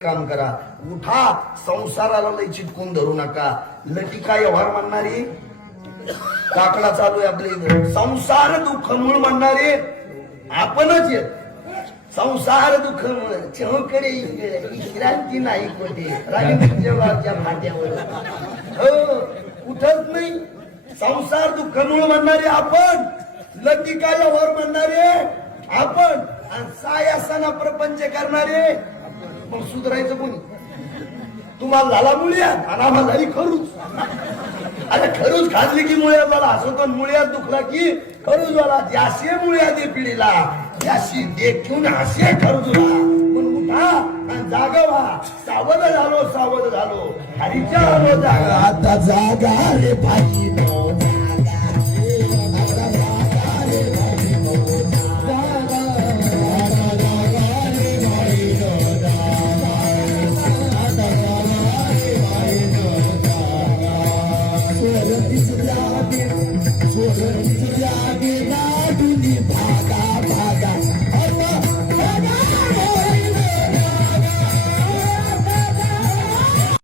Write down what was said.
काम करा. उठा, संसाराला लय चिटकून धरू नका. लटिका व्यवहार म्हणणारी काकडा चालू आहे आपल्या इथं. संसार दुःख मूळ म्हणणारे आपणच येत. संसार दुःख चौकडे विश्रांती नाही कोठे राणीच्या फाट्यावर. हो, उठत नाही. संसार दुःख मूळ म्हणणारे आपण, लटिका व्यवहार म्हणणारे आपण, आणि सायासाना प्रपंच करणारे. मग सुधारायचं कोणी? तुम्हाला झाला मुळ्यात आणि आम्हाला झाली खरूच. आता खरूच खाल्ली की मुळ्यात मला हसवतो, मुळ्यात दुखला की खरूच मला. ज्याशी मुळ्या दे पिढीला त्याशी देखून हसे खरूजला. पण उठा आणि जागा व्हा. सावध झालो, सावध झालो. हरीच्या आलो जागा. आता जागा रे भाई.